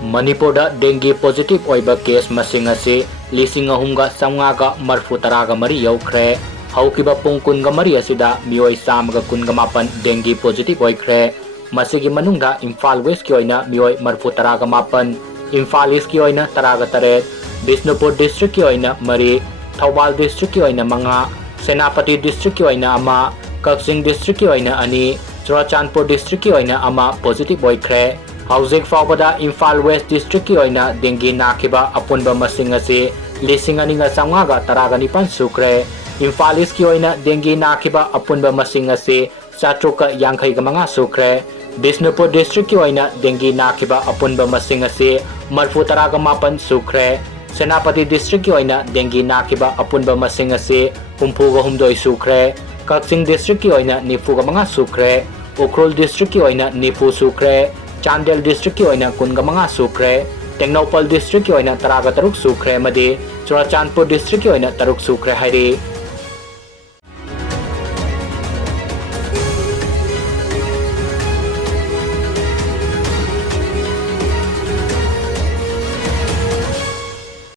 Manipurda dengue positive oiba case masing asi 3,940 Youkhre. Haukiba pung 12 asida mioi 118 dengue positive oikhre. Masigi manungda Imphal West ki oina mioi 38, Imphal East ki oina 18, Bishnupur district ki oina 3, Thoubal district ki oina 5, Senapati district ki oina 1, Kaksing district ki oina 2, Churachandpur district ki oina 1 positive oikhre. Hauzik faubada Imphal West district ki oina dengue nakiba apunba masing asi 2,919 sukre. Imphal East ki oina dengue nakiba apunba masing asi 752 sukre. Bishnupur district ki oina dengue nakiba apunba masing asi 38 sukre. Senapati district ki oina dengue nakiba apunba masing asi 32 sukre. Kaksing district ki oina 95 sukre. Ukhrul district ki oina 90 sukre. Chandel district ki oina 15 sukre. Tengnoupal district ki oina 13 sukre amadi Churachandpur district ki oina 3 sukre hairi.